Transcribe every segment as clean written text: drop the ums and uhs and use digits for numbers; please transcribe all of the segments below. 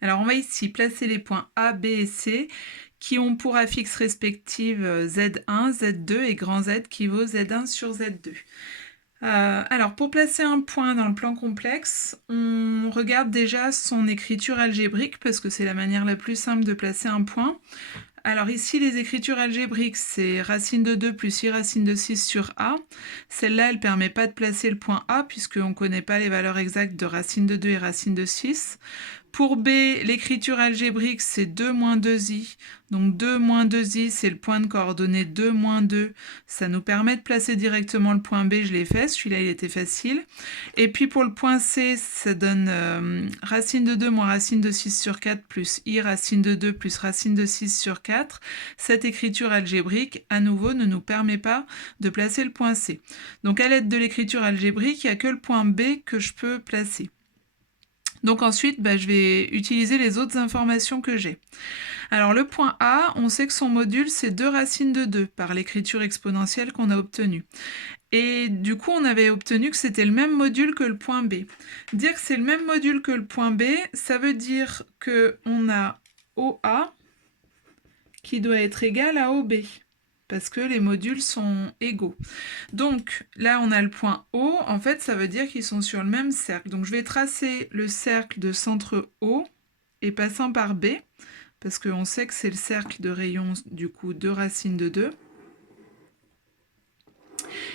Alors on va ici placer les points A, B et C qui ont pour affixe respective Z1, Z2 et grand Z qui vaut Z1 sur Z2. Alors pour placer un point dans le plan complexe, on regarde déjà son écriture algébrique parce que c'est la manière la plus simple de placer un point. Alors ici, les écritures algébriques, c'est racine de 2 plus i racine de 6 sur a. Celle-là, elle ne permet pas de placer le point A puisqu'on ne connaît pas les valeurs exactes de racine de 2 et racine de 6. Pour B, l'écriture algébrique, c'est 2 moins 2i. Donc 2 moins 2i, c'est le point de coordonnées 2 moins 2. Ça nous permet de placer directement le point B, je l'ai fait, celui-là il était facile. Et puis pour le point C, ça donne racine de 2 moins racine de 6 sur 4 plus i racine de 2 plus racine de 6 sur 4. Cette écriture algébrique, à nouveau, ne nous permet pas de placer le point C. Donc à l'aide de l'écriture algébrique, il n'y a que le point B que je peux placer. Donc ensuite, je vais utiliser les autres informations que j'ai. Alors le point A, on sait que son module, c'est 2 racines de 2 par l'écriture exponentielle qu'on a obtenue. Et du coup, on avait obtenu que c'était le même module que le point B. Dire que c'est le même module que le point B, ça veut dire qu'on a OA qui doit être égal à OB, parce que les modules sont égaux. Donc là, on a le point O, en fait, ça veut dire qu'ils sont sur le même cercle. Donc je vais tracer le cercle de centre O et passant par B, parce qu'on sait que c'est le cercle de rayon, du coup, 2 racines de 2.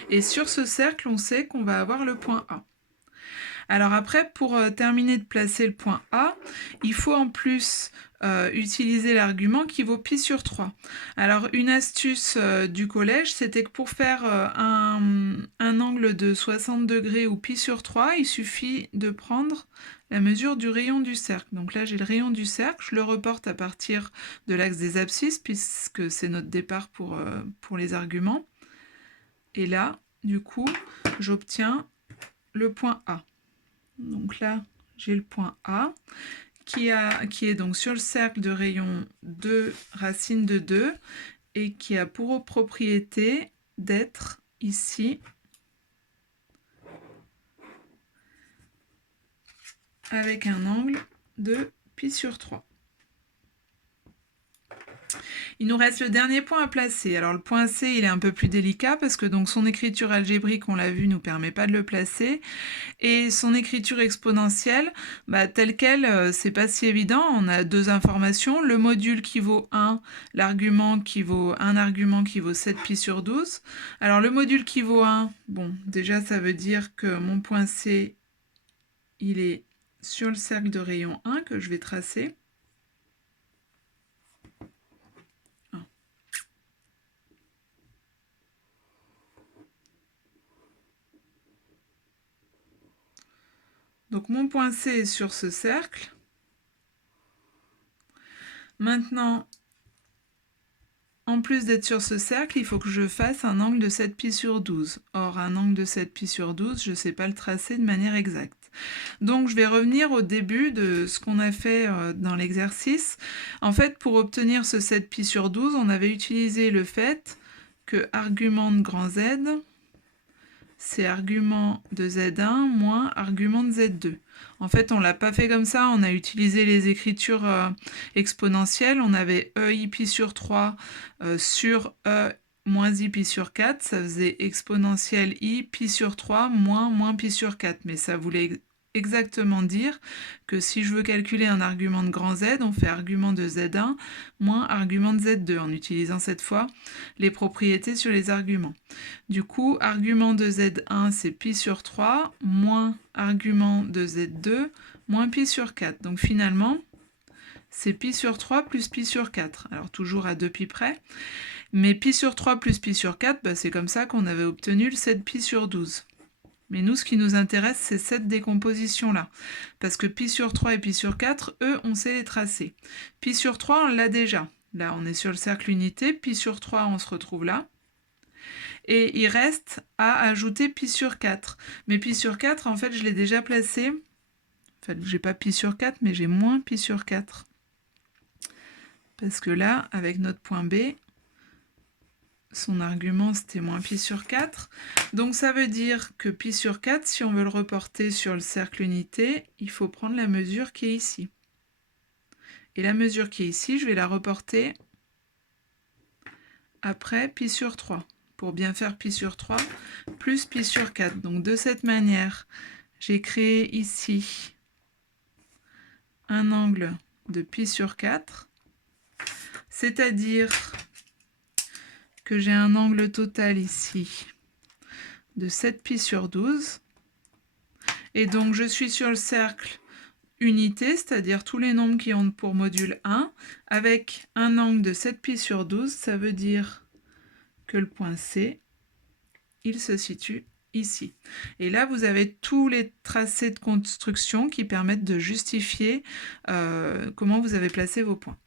Et sur ce cercle, on sait qu'on va avoir le point A. Alors après, pour terminer de placer le point A, il faut en plus utiliser l'argument qui vaut pi sur 3. Alors une astuce du collège, c'était que pour faire un angle de 60 degrés ou pi sur 3, il suffit de prendre la mesure du rayon du cercle. Donc là, j'ai le rayon du cercle, je le reporte à partir de l'axe des abscisses, puisque c'est notre départ pour les arguments. Et là, du coup, j'obtiens le point A. Donc là, j'ai le point A qui est donc sur le cercle de rayon 2 racine de 2 et qui a pour propriété d'être ici avec un angle de pi sur 3. Il nous reste le dernier point à placer. Alors le point C, il est un peu plus délicat parce que donc son écriture algébrique, on l'a vu, nous permet pas de le placer. Et son écriture exponentielle, telle qu'elle, c'est pas si évident. On a deux informations, le module qui vaut 1, l'argument qui vaut 1 argument qui vaut 7 pi sur 12. Alors le module qui vaut 1, bon, déjà ça veut dire que mon point C, il est sur le cercle de rayon 1 que je vais tracer. Donc mon point C est sur ce cercle. Maintenant, en plus d'être sur ce cercle, il faut que je fasse un angle de 7 pi sur 12. Or, un angle de 7 pi sur 12, je ne sais pas le tracer de manière exacte. Donc, je vais revenir au début de ce qu'on a fait dans l'exercice. En fait, pour obtenir ce 7 pi sur 12, on avait utilisé le fait que argument de grand Z, c'est argument de Z1 moins argument de Z2. En fait, on ne l'a pas fait comme ça, on a utilisé les écritures exponentielles. On avait EI pi sur 3 sur E moins I pi sur 4. Ça faisait exponentielle I pi sur 3 moins pi sur 4. Mais ça voulait exactement dire que si je veux calculer un argument de grand Z, on fait argument de Z1 moins argument de Z2 en utilisant cette fois les propriétés sur les arguments. Du coup, argument de Z1, c'est pi sur 3, moins argument de Z2, moins pi sur 4. Donc finalement, c'est pi sur 3 plus pi sur 4. Alors toujours à 2 pi près. Mais pi sur 3 plus pi sur 4, c'est comme ça qu'on avait obtenu le 7 pi sur 12. Mais nous, ce qui nous intéresse, c'est cette décomposition-là. Parce que pi sur 3 et pi sur 4, eux, on sait les tracer. Pi sur 3, on l'a déjà. Là, on est sur le cercle unité. Pi sur 3, on se retrouve là. Et il reste à ajouter pi sur 4. Mais pi sur 4, en fait, je l'ai déjà placé. En fait, j'ai pas pi sur 4, mais j'ai moins pi sur 4. Parce que là, avec notre point B, son argument, c'était moins pi sur 4. Donc ça veut dire que pi sur 4, si on veut le reporter sur le cercle unité, il faut prendre la mesure qui est ici. Et la mesure qui est ici, je vais la reporter après pi sur 3, pour bien faire pi sur 3 plus pi sur 4. Donc de cette manière, j'ai créé ici un angle de pi sur 4, c'est-à-dire que j'ai un angle total ici de 7 pi sur 12. Et donc je suis sur le cercle unité, c'est-à-dire tous les nombres qui ont pour module 1, avec un angle de 7 pi sur 12, ça veut dire que le point C, il se situe ici. Et là, vous avez tous les tracés de construction qui permettent de justifier comment vous avez placé vos points.